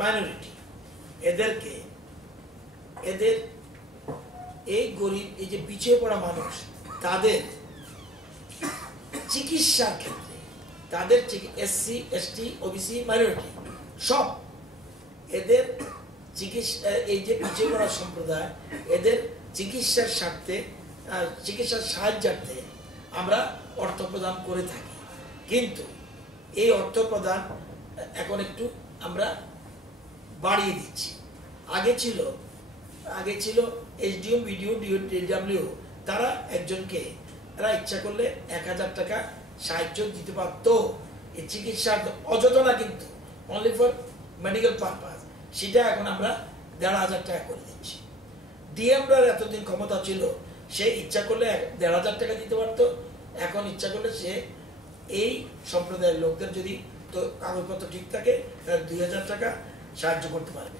Minority, এদেরকে এদের এই গরিব এই যে পিছিয়ে পড়া মানুষ তাদের চিকিৎসার ক্ষেত্রে তাদের এসসি এসটি ওবিসি মাইনরিটি সব এদের চিকিৎসা এই যে পিছিয়ে পড়া সম্প্রদায় এদের চিকিৎসার স্বার্থে চিকিৎসার সাহায্যার্থে আমরা অর্থ প্রদান করে থাকি। কিন্তু এই অর্থ প্রদান এখন একটু আমরা বাড়িয়ে দিচ্ছি। আগে ছিল এসডিও বিডিও ডিডব্লিউ তারা একজনকে তারা ইচ্ছা করলে 1000 টাকা সাহায্য দিতে পারত এই চিকিৎসার অযথা, কিন্তু অনলি ফর মেডিকেল পারপাস, সেটা এখন আমরা 1500 টাকা করে দিচ্ছি। ডিএমরার এতদিন ক্ষমতা ছিল, সে ইচ্ছা করলে 1500 টাকা দিতে পারতো, এখন ইচ্ছা করলে সে এই সম্প্রদায়ের লোকদের যদি তো কাগজপত্র ঠিক থাকে তাহলে 2000 টাকা সাহায্য করতে পারবে।